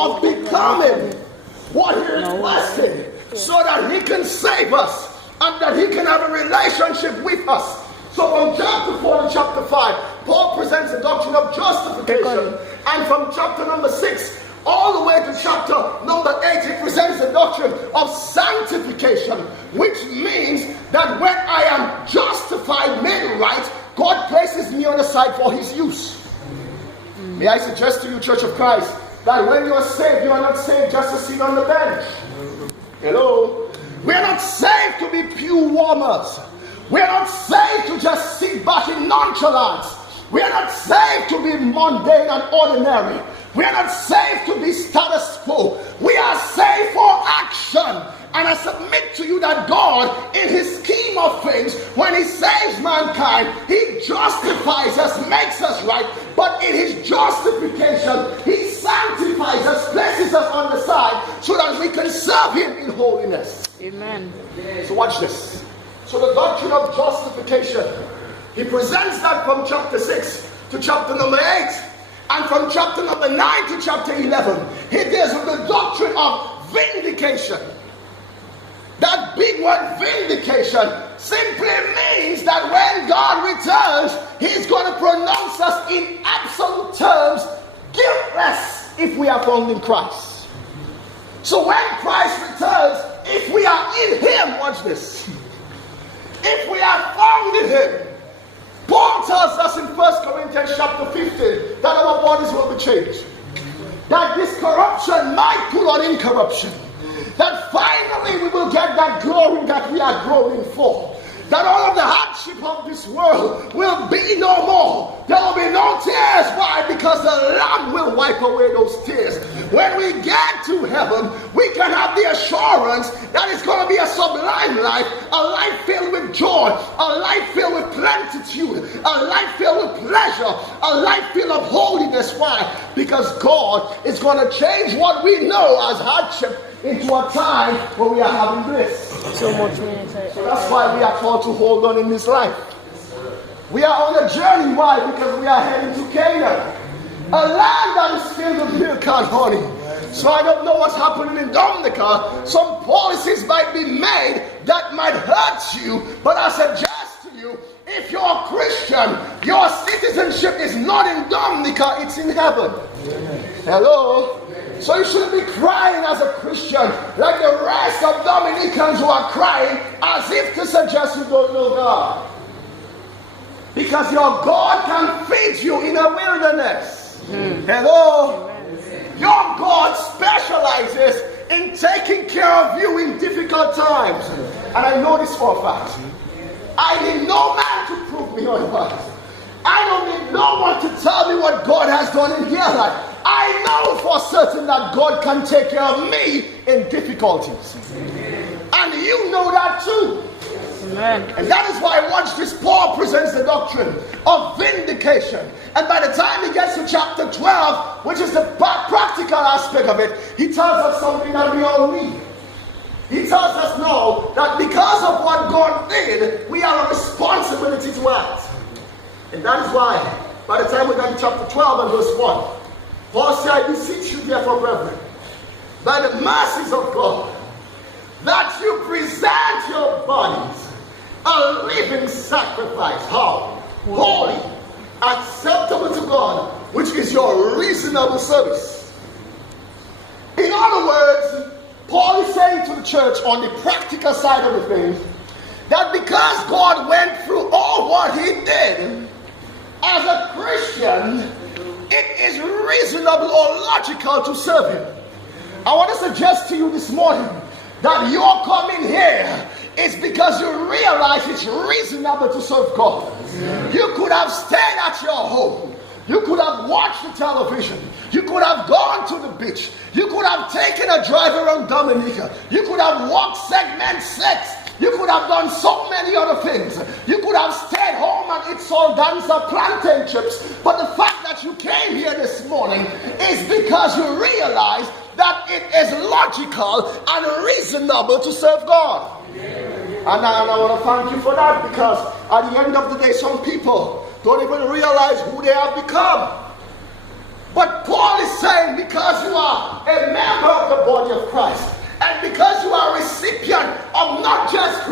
of becoming what he requested so that he can save us and that he can have a relationship with us. So from chapter 4 to chapter 5, Paul presents the doctrine of justification. And from chapter number 6 all the way to chapter number 8, he presents the doctrine of sanctification, which means that when I am justified, made right, God places me on the side for his use. May I suggest to you, Church of Christ, that when you are saved, you are not saved just to sit on the bench. Hello? We are not saved to be pew warmers. We are not saved to just sit back in nonchalance. We are not saved to be mundane and ordinary. We are not saved to be status quo. We are saved for action. And I submit to you that God, in his scheme of things, when he saves mankind, he justifies us, makes us right. But in his justification, he sanctifies us, places us on the side so that we can serve him in holiness. Amen. So watch this. So the doctrine of justification, he presents that from chapter 6 to chapter number 8. And from chapter number 9 to chapter 11, he deals with the doctrine of vindication. That big word vindication simply means that when God returns, he's going to pronounce us in absolute terms guiltless if we are found in Christ. So when Christ returns, if we are in him, watch this, if we are found in him, Paul tells us in 1 Corinthians chapter 15 that our bodies will be changed. That this corruption might put on incorruption. That finally we will get that glory that we are growing for. That all of the hardship of this world will be no more. There will be no tears. Why? Because the Lamb will wipe away those tears. When we get to heaven, we can have the assurance that it's going to be a sublime life, a life filled with joy, a life filled with plenitude, a life filled with pleasure, a life filled of holiness. Why? Because God is going to change what we know as hardship into a time where we are having bliss. So much. So that's why we are called to hold on in this life. We are on a journey. Why? Because we are heading to Canaan, a land that is filled with milk and honey. So I don't know what's happening in Dominica. Some policies might be made that might hurt you, but I suggest to you, if you're a Christian, your citizenship is not in Dominica, it's in heaven. Hello? So you shouldn't be crying as a Christian like the rest of Dominicans who are crying as if to suggest you don't know God. Because your God can feed you in a wilderness. Hello? Your God specializes in taking care of you in difficult times. And I know this for a fact. I need no man to prove me otherwise. I don't need no one to tell me what God has done in your life. I know for certain that God can take care of me in difficulties. And you know that too. Amen. And that is why, watch this, Paul presents the doctrine of vindication. And by the time he gets to chapter 12, which is the practical aspect of it, he tells us something that we all need. He tells us now that because of what God did, we have a responsibility to act. And that is why, by the time we get to chapter 12 and verse 1, Paul said, I beseech you therefore, brethren, by the mercies of God, that you present your bodies a living sacrifice, how? Holy, acceptable to God, which is your reasonable service. In other words, Paul is saying to the church on the practical side of the thing, that because God went through all what he did, as a Christian, it is reasonable or logical to serve him. I want to suggest to you this morning that your coming here is because you realize it's reasonable to serve God. You could have stayed at your home. You could have watched the television. You could have gone to the beach. You could have taken a drive around Dominica. You could have walked segment 6. You could have done so many other things. You could have stayed home and eat soldanza plantain chips. But the fact that you came here this morning is because you realize that it is logical and reasonable to serve God. And I want to thank you for that, because at the end of the day, some people don't even realize who they have become. But Paul is saying, because you are a Christ.